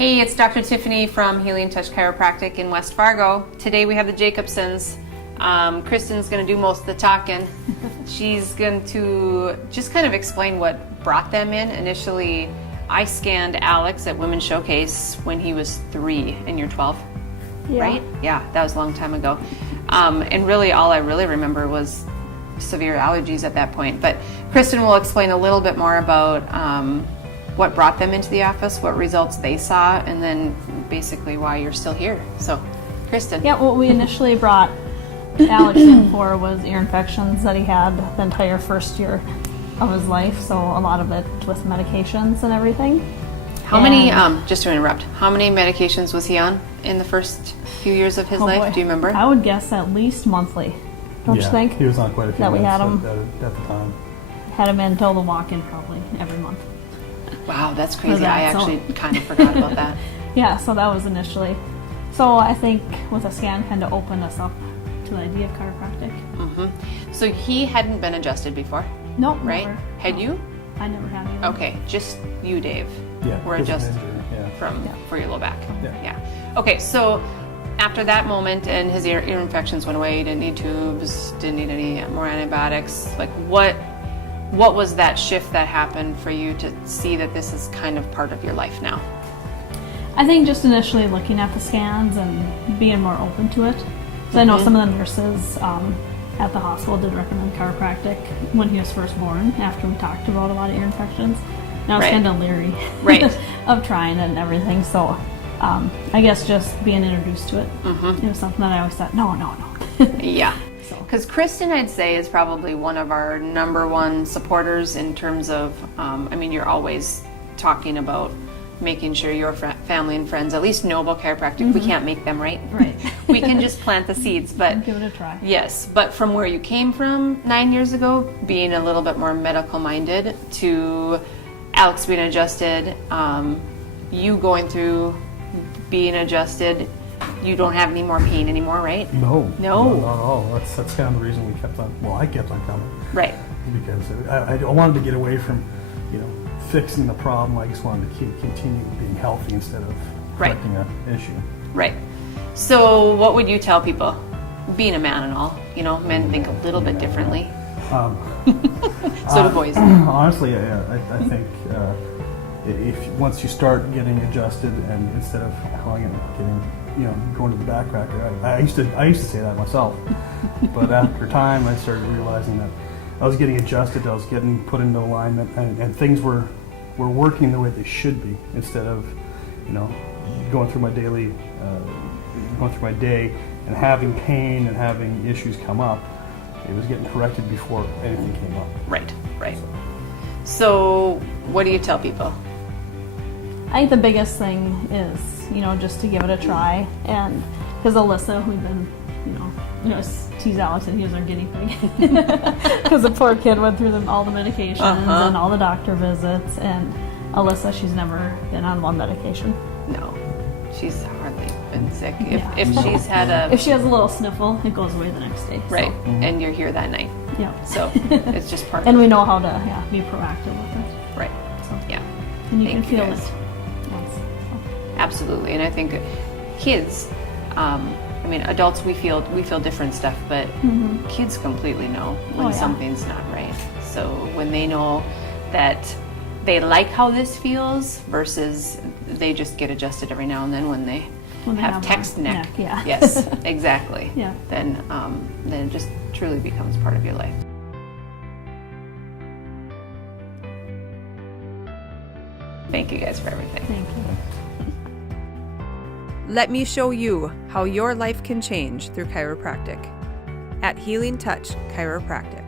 Hey, it's Dr. Tiffany from Healing Touch Chiropractic in West Fargo. Today we have the Jacobsens. Kristen's going to do most of the talking. She's going to just kind of explain what brought them in. Initially, I scanned Alex at Women's Showcase when he was 3 and you're 12, right? Yeah, that was a long time ago. And really all I really remember was severe allergies at that point. But Kristen will explain a little bit more about what brought them into the office, what results they saw, and then basically why you're still here. So, Kristen. Yeah, what we initially brought Alex in for was ear infections that he had the entire first year of his life, so a lot of it with medications and everything. How many, just to interrupt, how many medications was he on in the first few years of his life? Boy. Do you remember? I would guess at least monthly, don't you think? He was on quite a few that we had meds him at the time. Had him in until the walk-in probably every month. Wow, that's crazy. that, I actually kind of forgot about that. Yeah, so that was initially. So I think with a scan kind of opened us up to the idea of chiropractic. Mm-hmm. So he hadn't been adjusted before, Nope, right? never. Had No. you? I never had any. Okay, just you, Dave. Yeah, Were just an adjusted injury, yeah. for your low back. Yeah. Okay, so after that moment and his ear infections went away, he didn't need tubes, didn't need any more antibiotics. Like what was that shift that happened for you to see that this is kind of part of your life now? I think just initially looking at the scans and being more open to it. So I know some of the nurses at the hospital did recommend chiropractic when he was first born, after we talked about a lot of ear infections. And I was kind of leery of trying it and everything. So I guess just being introduced to it, it was something that I always thought, no. Yeah. Because Kristen, I'd say, is probably one of our number one supporters in terms of, I mean, you're always talking about making sure your family and friends at least know about chiropractic. We can't make them, right? Right. We can just plant the seeds, but give it a try. Yes, but from where you came from 9 years ago, being a little bit more medical minded, to Alex being adjusted, you going through being adjusted, you don't have any more pain anymore, right? No, No. not at all. That's kind of the reason we kept on. Well, I kept on coming. Right. Because I wanted to get away from, fixing the problem. I just wanted to continue being healthy instead of correcting an issue. Right. So what would you tell people, being a man and all? Men think a little bit differently. So do boys. Honestly, I think if once you start getting adjusted, and instead of calling it going to the backcracker, I used to say that myself, but after time I started realizing that I was getting adjusted, I was getting put into alignment, and things were working the way they should be, instead of going through my day and having pain and having issues come up. It was getting corrected before anything came up. Right. So what do you tell people? I think the biggest thing is, just to give it a try. And because Alyssa, who'd been, tease Alex and he was our guinea pig. Because the poor kid went through all the medications and all the doctor visits. And Alyssa, she's never been on one medication. No, she's hardly been sick. If she's had if she has a little sniffle, it goes away the next day. Right, so. And you're here that night. Yeah. So it's just part of it. And we know how to be proactive with it. Right. So, yeah. And you can feel it. Absolutely, and I think kids, adults, we feel different stuff, but kids completely know when something's not right. So when they know that they like how this feels versus they just get adjusted every now and then when they have text neck. Yeah. Yes, exactly. Yeah. Then it just truly becomes part of your life. Thank you guys for everything. Thank you. Let me show you how your life can change through chiropractic at Healing Touch Chiropractic.